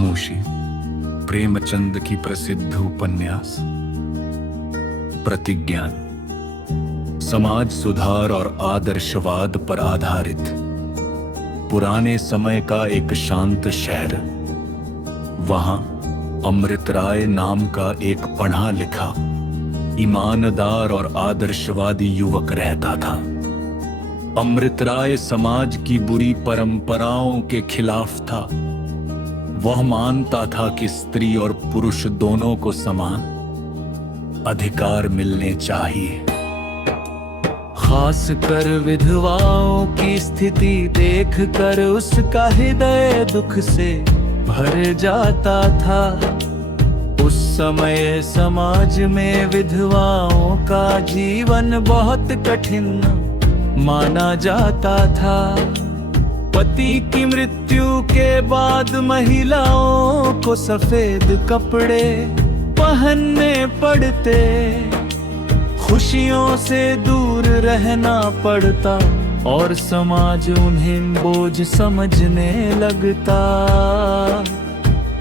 मुंशी प्रेमचंद की प्रसिद्ध उपन्यास प्रतिज्ञा समाज सुधार और आदर्शवाद पर आधारित पुराने समय का एक शांत शहर। वहां अमृत राय नाम का एक पढ़ा लिखा ईमानदार और आदर्शवादी युवक रहता था। अमृत राय समाज की बुरी परंपराओं के खिलाफ था। वह मानता था कि स्त्री और पुरुष दोनों को समान अधिकार मिलने चाहिए। खासकर विधवाओं की स्थिति देखकर उसका हृदय दुख से भर जाता था। उस समय समाज में विधवाओं का जीवन बहुत कठिन माना जाता था। पति की मृत्यु के बाद महिलाओं को सफेद कपड़े पहनने पड़ते, खुशियों से दूर रहना पड़ता और समाज उन्हें बोझ समझने लगता।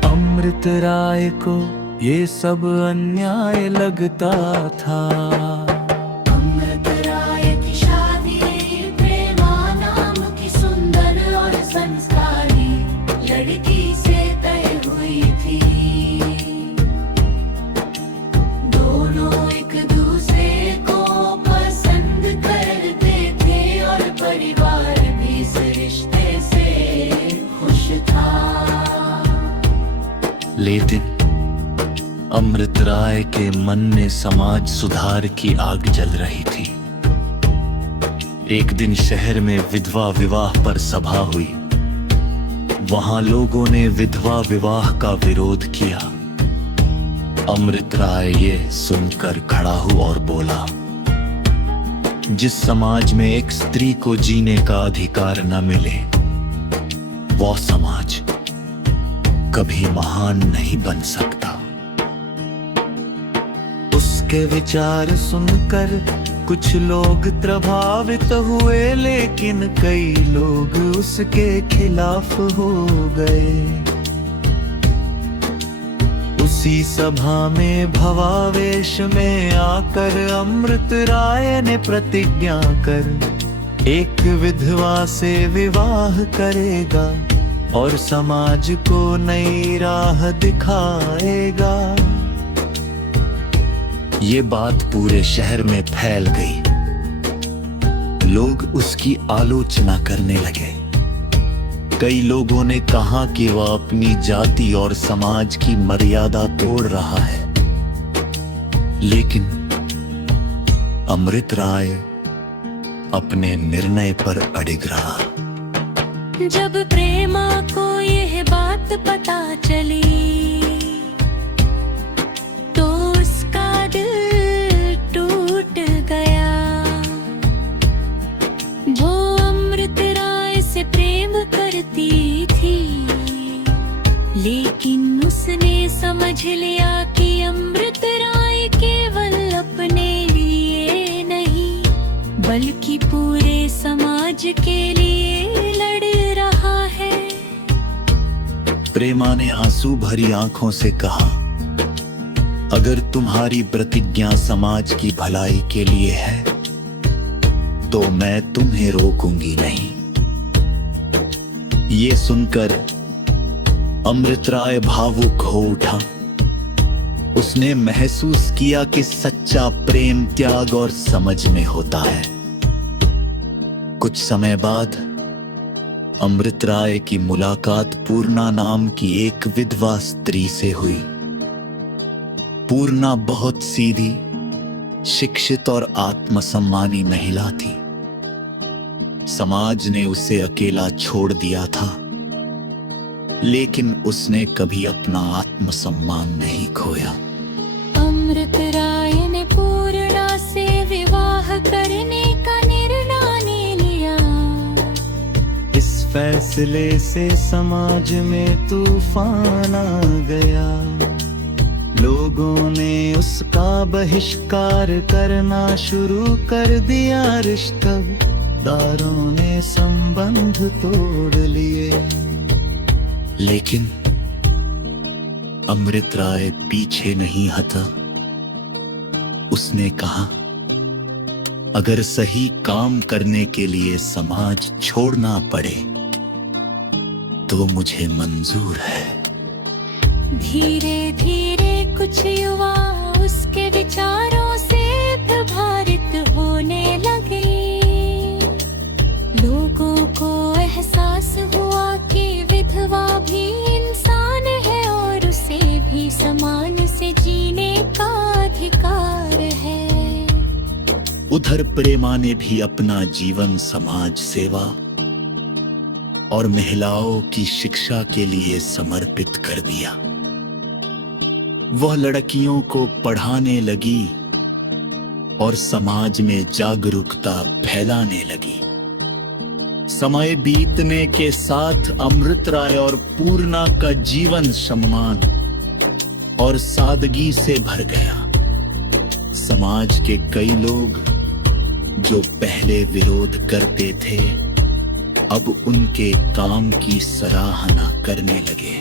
अमृत राय को ये सब अन्याय लगता था। अमृत राय की शादी प्रेमा नाम की सुंदर और संस्कारी लड़की से तय हुई थी। दोनों एक दूसरे को पसंद करते थे और परिवार भी इस रिश्ते से खुश था। लेकिन अमृत राय के मन में समाज सुधार की आग जल रही थी। एक दिन शहर में विधवा विवाह पर सभा हुई। वहां लोगों ने विधवा विवाह का विरोध किया। अमृत राय ये सुनकर खड़ा हुआ और बोला, जिस समाज में एक स्त्री को जीने का अधिकार न मिले, वो समाज कभी महान नहीं बन सकता। उसके विचार सुनकर कुछ लोग प्रभावित हुए, लेकिन कई लोग उसके खिलाफ हो गए। उसी सभा में भवावेश में आकर अमृत राय ने प्रतिज्ञा कर एक विधवा से विवाह करेगा और समाज को नई राह दिखाएगा। ये बात पूरे शहर में फैल गई। लोग उसकी आलोचना करने लगे। कई लोगों ने कहा कि वह अपनी जाति और समाज की मर्यादा तोड़ रहा है। लेकिन अमृत राय अपने निर्णय पर अडिग रहा। जब प्रेमा को यह बात पता चली तो उसका दिल टूट गया। वो अमृत राय से प्रेम करती थी, लेकिन उसने समझ लिया कि अमृत राय केवल अपने लिए नहीं बल्कि पूरे समाज के लिए लड़ रहा है। प्रेमा ने आंसू भरी आंखों से कहा, अगर तुम्हारी प्रतिज्ञा समाज की भलाई के लिए है तो मैं तुम्हें रोकूंगी नहीं। ये सुनकर अमृत राय भावुक हो उठा। उसने महसूस किया कि सच्चा प्रेम त्याग और समझ में होता है। कुछ समय बाद अमृत राय की मुलाकात पूर्णा नाम की एक विधवा स्त्री से हुई। पूर्णा बहुत सीधी, शिक्षित और आत्मसम्मानी महिला थी। समाज ने उसे अकेला छोड़ दिया था, लेकिन उसने कभी अपना आत्मसम्मान नहीं खोया। अमृत राय ने पूर्णा से विवाह करने का निर्णय लिया। इस फैसले से समाज में तूफान आ गया। लोगों ने उसका बहिष्कार करना शुरू कर दिया। रिश्तेदारों ने संबंध तोड़ लिए। लेकिन अमृत राय पीछे नहीं हटा। उसने कहा, अगर सही काम करने के लिए समाज छोड़ना पड़े तो मुझे मंजूर है। धीरे धीरे कुछ युवा उसके विचारों से प्रभावित होने लगे। लोगों को एहसास हुआ कि विधवा भी इंसान है और उसे भी समान से जीने का अधिकार है। उधर प्रेमा ने भी अपना जीवन समाज सेवा और महिलाओं की शिक्षा के लिए समर्पित कर दिया। वह लड़कियों को पढ़ाने लगी और समाज में जागरूकता फैलाने लगी। समय बीतने के साथ अमृत राय और पूर्णा का जीवन सम्मान और सादगी से भर गया। समाज के कई लोग जो पहले विरोध करते थे अब उनके काम की सराहना करने लगे।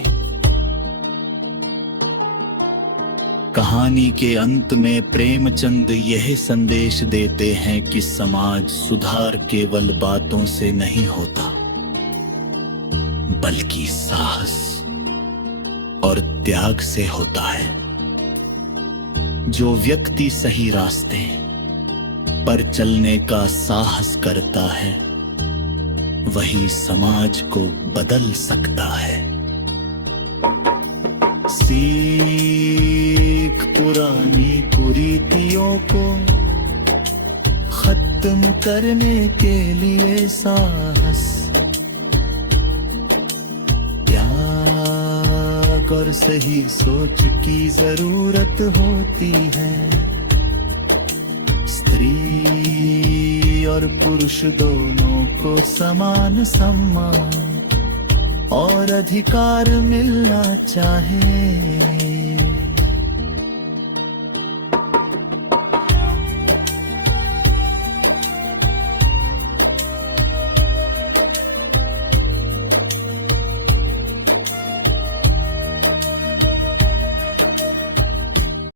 कहानी के अंत में प्रेमचंद यह संदेश देते हैं कि समाज सुधार केवल बातों से नहीं होता, बल्कि साहस और त्याग से होता है। जो व्यक्ति सही रास्ते पर चलने का साहस करता है वही समाज को बदल सकता है। सीख पुरानी कुरीतियों को खत्म करने के लिए साहस, त्याग और सही सोच की जरूरत होती है। स्त्री और पुरुष दोनों को समान सम्मान और अधिकार मिलना चाहिए।